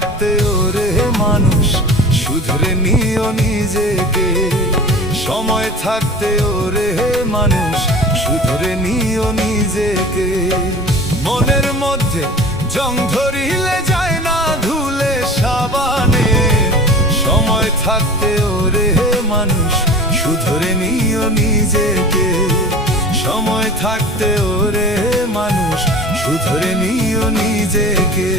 থাকতে ওরে মানুষ শুধরে নিও নিজেকে, সময় থাকতে ওরে মানুষ শুধরে নিও নিজেকে। মনের মধ্যে জং ধরিলে যায় না ধুলে সাবানে, সময় থাকতে ওরে মানুষ শুধরে নিও নিজেকে, সময় থাকতে ওরে মানুষ শুধরে নিও নিজেকে।